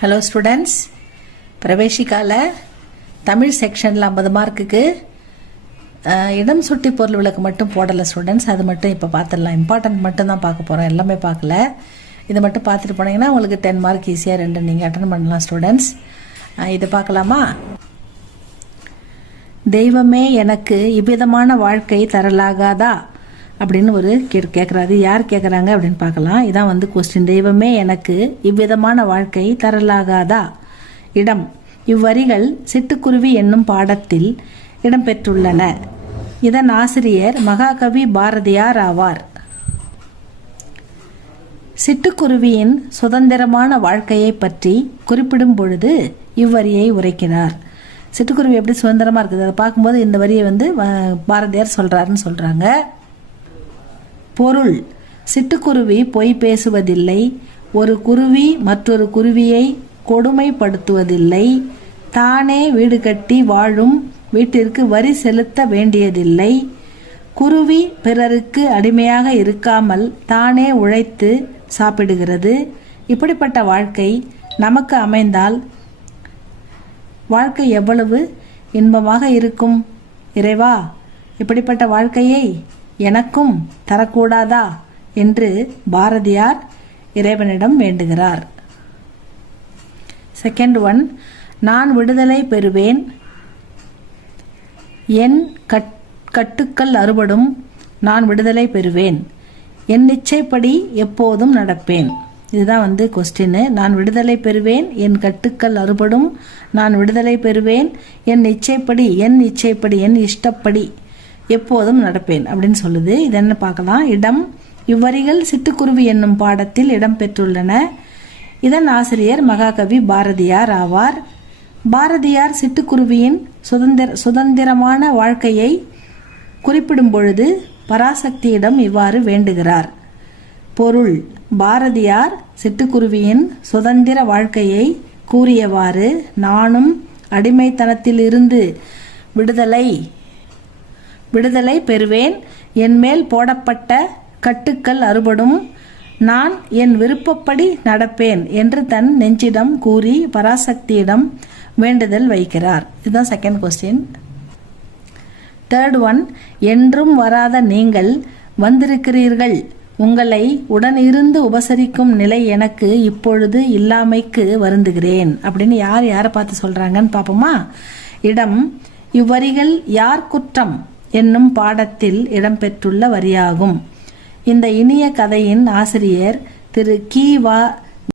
Hello students, பிரவேசிக்கால Tamil செக்ஷனில் 50 மார்க்குக்கு இடம் சுட்டி பொருள் விளக்கு மட்டும் போடலை ஸ்டூடெண்ட்ஸ். அது மட்டும் இப்போ பார்த்துடலாம். இம்பார்ட்டன்ட் மட்டும் தான் பார்க்க போகிறோம், எல்லாமே பார்க்கல. இதை மட்டும் பார்த்துட்டு போனீங்கன்னா உங்களுக்கு 10 மார்க் ஈஸியாக 2 நீங்கள் அட்டன் பண்ணலாம் ஸ்டூடெண்ட்ஸ். இதை பார்க்கலாமா? தெய்வமே எனக்கு இவ்விதமான வாழ்க்கை தரலாகாதா அப்படின்னு ஒரு கேட்குறாரு. யார் கேட்குறாங்க அப்படின்னு பார்க்கலாம். இதான் வந்து கொஸ்டின். தெய்வமே எனக்கு இவ்விதமான வாழ்க்கை தரலாகாதா. இடம் இவ்வரிகள் சிட்டுக்குருவி என்னும் பாடத்தில் இடம்பெற்றுள்ளன. இதன் ஆசிரியர் மகாகவி பாரதியார் ஆவார். சிட்டுக்குருவியின் சுதந்திரமான வாழ்க்கையை பற்றி குறிப்பிடும் பொழுது இவ்வரியை உரைக்கிறார். சிட்டுக்குருவி எப்படி சுதந்திரமாக இருக்குது அதை பார்க்கும்போது இந்த வரியை வந்து பாரதியார் சொல்கிறாருன்னு சொல்கிறாங்க. பொருள்: சிட்டுக்குருவி பொய் பேசுவதில்லை, ஒரு குருவி மற்றொரு குருவியை கொடுமைப்படுத்துவதில்லை, தானே வீடு கட்டி வாழும் வீட்டிற்கு வரி செலுத்த வேண்டியதில்லை, குருவி பிறருக்கு அடிமையாக இருக்காமல் தானே உழைத்து சாப்பிடுகிறது. இப்படிப்பட்ட வாழ்க்கை நமக்கு அமைந்தால் வாழ்க்கை எவ்வளவு இன்பமாக இருக்கும். இறைவா, இப்படிப்பட்ட வாழ்க்கையை எனக்கும் தரக்கூடாதா என்று பாரதியார் இறைவனிடம் வேண்டுகிறார். செகண்ட் ஒன், நான் விடுதலை பெறுவேன், என் கட்டுக்கள் அறுபடும், நான் விடுதலை பெறுவேன், என் இச்சைப்படி எப்போதும் நடப்பேன். இதுதான் வந்து கொஸ்டின். நான் விடுதலை பெறுவேன், என் கட்டுக்கள் அறுபடும், நான் விடுதலை பெறுவேன், என் இச்சைப்படி என் இஷ்டப்படி எப்போதும் நடப்பேன் அப்படின்னு சொல்லுது. இது என்ன பார்க்கலாம். இடம் இவ்வரிகள் சிட்டுக்குருவி என்னும் பாடத்தில் இடம்பெற்றுள்ளன. இதன் ஆசிரியர் மகாகவி பாரதியார் ஆவார். பாரதியார் சிட்டுக்குருவியின் சுதந்திரமான வாழ்க்கையை குறிப்பிடும் பொழுது பராசக்தியிடம் இவ்வாறு வேண்டுகிறார். பொருள்: பாரதியார் சிட்டுக்குருவியின் சுதந்திர வாழ்க்கையை கூறியவாறு நானும் அடிமைத்தனத்திலிருந்து விடுதலை பெறுவேன், என் மேல் போடப்பட்ட கட்டுக்கள் அறுபடும், நான் என் விருப்பப்படி நடப்பேன் என்று தன் நெஞ்சிடம் கூறி பராசக்தியிடம் வேண்டுதல் வைக்கிறார். இதுதான் செகண்ட் கொஸ்டின். தேர்ட் ஒன், என்றும் வராத நீங்கள் வந்திருக்கிறீர்கள், உங்களை உடன் இருந்து உபசரிக்கும் நிலை எனக்கு இப்பொழுது இல்லாமைக்கு வருந்துகிறேன் அப்படின்னு யாரை பார்த்து சொல்றாங்கன்னு பார்ப்போமா. இடம் இவ்வரிகள் யார் குற்றம் என்னும் பாடத்தில் இடம்பெற்றுள்ள வரியாகும். இந்த இனிய கதையின் ஆசிரியர் திரு கி. வ.